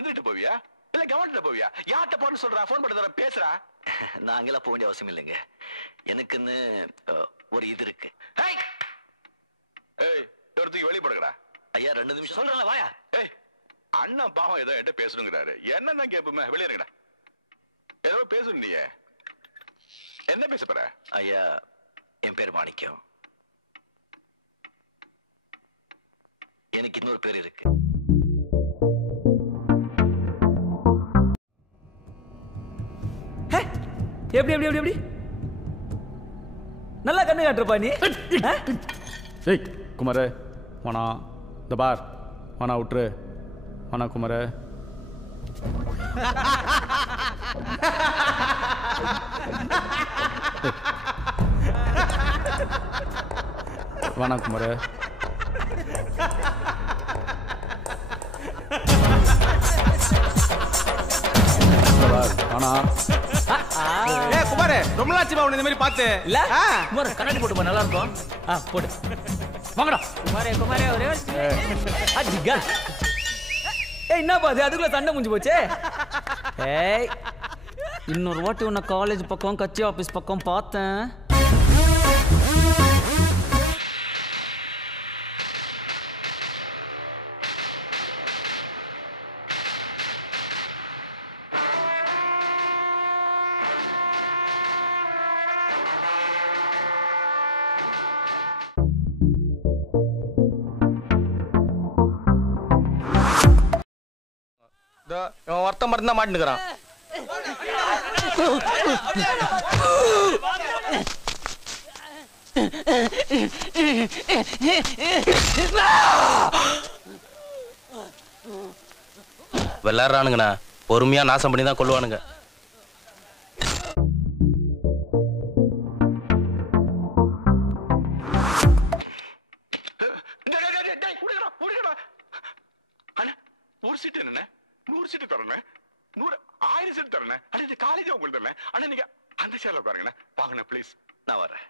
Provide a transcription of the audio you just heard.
வந்துட்டு போவியா இல்ல கவர்மெண்ட்ல போவியா? யார்கிட்ட போன்னு சொல்றா? போன் பண்ணி தர பேசுறா. நாங்கெல்லாம் போக வேண்டிய அவசியம் இல்லைங்க. எனக்குன்னு ஒரு இது இருக்கு. ஒருத்துக்கு வெளிப்படுங்கடா. ஐயா 2 நிமிஷம் சொல்றேன்ல, வாயா. அண்ணன் பாவம் ஏதோ என்கிட்ட பேசணுங்கிறாரு. என்னதான் கேட்போமே, வெளியேறா. ஏதோ பேசணும். நீ என்ன பேச போற? ஐயா, என் பேர் மாணிக்கம். எனக்கு இன்னொரு பேர் இருக்கு. எப்படி எப்படி எப்படி எப்படி நல்லா கண்ணு காட்டுறப்பா நீ. ஏய் குமாரே, வானா இந்த பார், வானா விட்டுரு, வானா குமாரே. வானா குமாரே. ஆனா குமாரே, ரொம்ப நாச்சுமா உன்னை இந்த மாதிரி பார்த்து. இல்ல குமார் கண்ணாடி போட்டு நல்லா இருக்கும். போடு வாங்கடா குமாரே. குமாரே ஒரே அடிங்க. என்ன பாது அதுக்குள்ள சண்டை முடிஞ்சு போச்சே. ஏய், இன்னொரு வாட்டி உன்னை காலேஜ் பக்கம் கட்சி ஆபீஸ் பக்கம் பார்த்தேன். ஒருத்தன் மட்டும் தான் மாட்டினுக்கிறான். விளையாடுறானுங்கண்ணா, பொறுமையா நாசம் பண்ணி தான் கொள்ளுவானுங்க. ஒரு சீட்டு என்ன 100 சீட்டு தரேன், 1000 சீட்டு தரேன். காலேஜ் உங்களுக்கு தரேன். ஆனா நீங்க அந்த சேர்ல பாருங்க, வாங்கண்ணா ப்ளீஸ். நான் வரேன்.